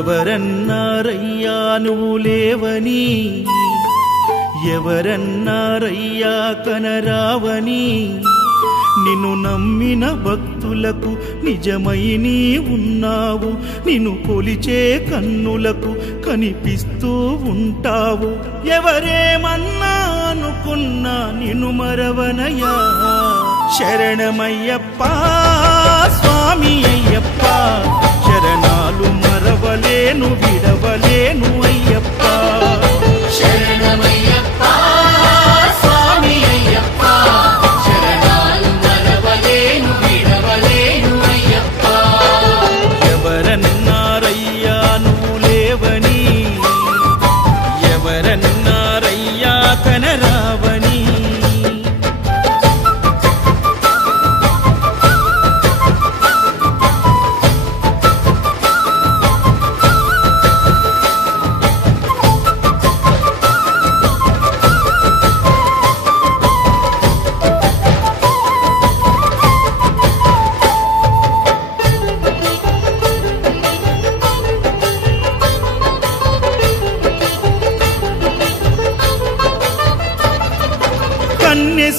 ఎవరన్నారయ్యా నువ్వు లేవని, ఎవరన్నారయ్యా కనరావని, నిన్ను నమ్మిన భక్తులకు నిజమై నీ ఉన్నావు, నిన్ను కొలిచే కన్నులకు కనిపిస్తూ ఉంటావు. ఎవరేమన్నా అనుకున్నా నిన్ను మరవనయ్యా. శరణమయ్యప్ప స్వామి అయ్యప్ప, శరణాలు మరవలేను విడవలేను అయ్యప్ప. శరణమయ్యప్ప స్వామి అయ్యప్ప, శరణాలు మరవలేను విడవలేను అయ్యప్ప. ఎవరన్నారయ్యా నువ్వు లేవని, ఎవరన్నారయ్యా కనరావని.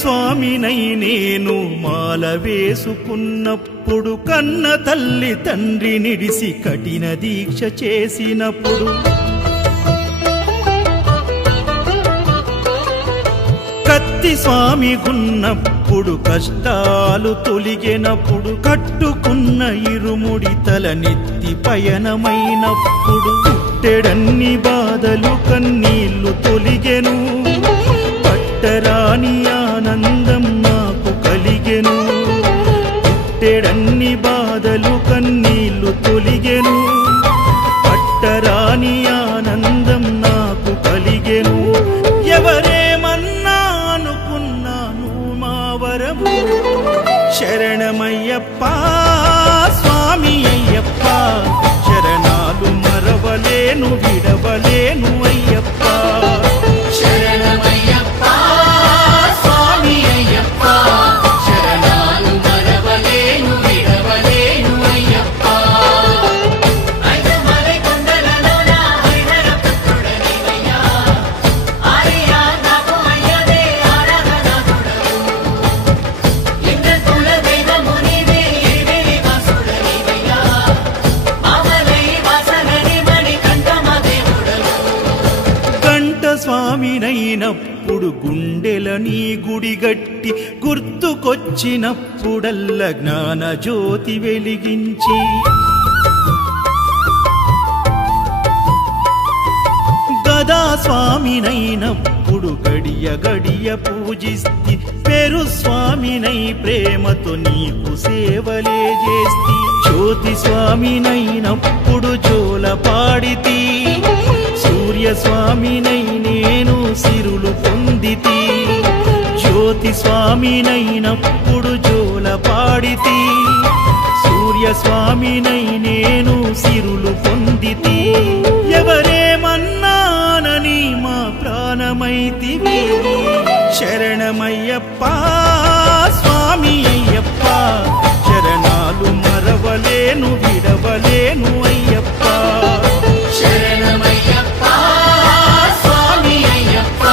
స్వామినై నేను మాల వేసుకున్నప్పుడు, కన్న తల్లి తండ్రి నిడిసి కఠిన దీక్ష చేసినప్పుడు, కత్తి స్వామి గున్నప్పుడు, కష్టాలు తొలిగినప్పుడు, కట్టుకున్న ఇరుముడి తల నెత్తి పయనమైనప్పుడు, పుట్టెడన్ని బాధలు కన్నీళ్లు తొలిగెను, పట్టరాని ఆనందం నాకు కలిగెను. పుట్టెడన్ని బాధలు కన్నీళ్లు తొలిగెను, పట్టరాని ఆనందం నాకు కలిగెను. ఎవరేమన్నా అనుకున్నాను మా వరము. శరణమయ్యప్ప స్వామి అయ్యప్ప, శరణాలు మరవలేను విడవలేను అయ్యప్ప. శరణమయ్యప్ప స్వామి అయ్యప్ప, శరణాలు మరవలేను విడవలేను అయ్యప్ప. ఐదమలై కొండలలోన హరిహర పుత్రుడనివయ్యా, ఆర్యా నాకు అయ్యవే ఆరాధనాథుడవు. లింగకుల దైవము నీవే ఎరివేలి వాసుడనివయ్యా, మామలై వాసనని మణికంఠమ దేవుడవు. గంట స్వామినైనప్పుడు గుండెల నీ గుడి గట్టి, గుర్తుకొచ్చినప్పుడల్ల జ్ఞాన జ్యోతి వెలిగించి, గదా స్వామినైనప్పుడు గడియ గడియ పూజిస్తి, పేరు స్వామినై ప్రేమతో నీకు సేవలే చేస్తి. జ్యోతి స్వామినైనప్పుడు జోల పాడితి, సూర్య స్వామినై నేను సిరులు పొందితి. జ్యోతి స్వామినైనప్పుడు జోల పాడితి, సూర్య స్వామినై నేను సిరులు పొందితి. ఎవరేమన్నానని మా ప్రాణమైతివి. శరణమయ్యప్ప స్వామి అయ్యప్ప, శరణాలు మరవలేను విడవలేను అయ్యప్ప. శరణమయ్యప్ప స్వామి అయ్యప్ప,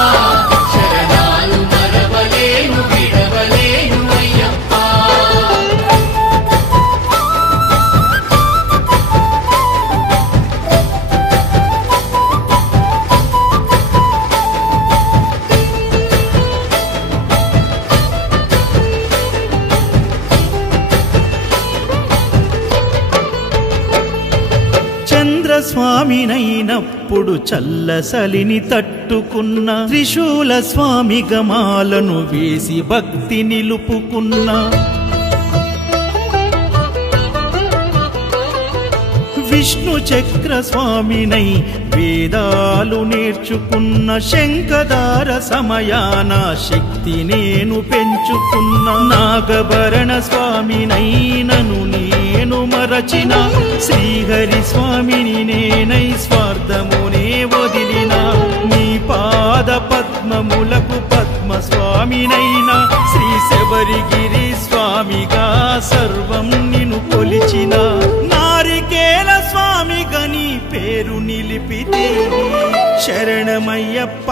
శరణాలు మరవలేను విడవలేను అయ్యప్ప. స్వామినైనప్పుడు చల్లసలిని తట్టుకున్న, త్రిశూల స్వామి గమాలను వేసి భక్తి నిలుపుకున్న, విష్ణు చక్ర స్వామినై వేదాలు నేర్చుకున్న, శంఖదార సమయాన శక్తి నేను పెంచుకున్న, నాగభరణ స్వామినై నను నేను మరచిన, శ్రీహరి స్వామిని నేనై స్వార్థమునే వదిలిన, నీ పాద పద్మములకు పద్మ స్వామినైనా, శ్రీ శబరిగిరి స్వామిగా సర్వం నిన్ను కొలిచిన, నారికేల స్వామిగా నీ నిలిపితి శరణమయ్యప్ప